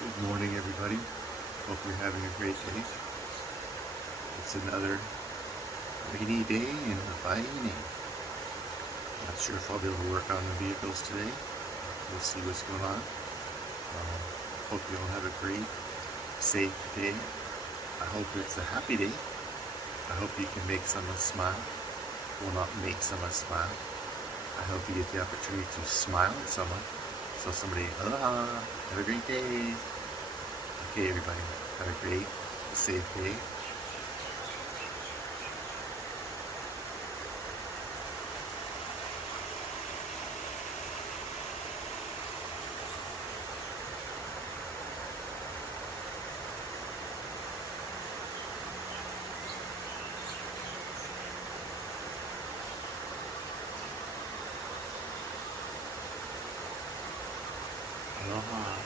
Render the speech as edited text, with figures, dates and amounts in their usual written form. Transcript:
Good morning, everybody. Hope you're having a great day. It's another rainy day in the Vaini. Not sure if I'll be able to work on the vehicles today. We'll see what's going on. Hope you all have a great, safe day. I hope it's a happy day. I hope you can make someone smile. Well, not make someone smile. I hope you get the opportunity to smile at someone. So somebody, aloha, have a great day. Okay, everybody, have a great, safe day. Aloha.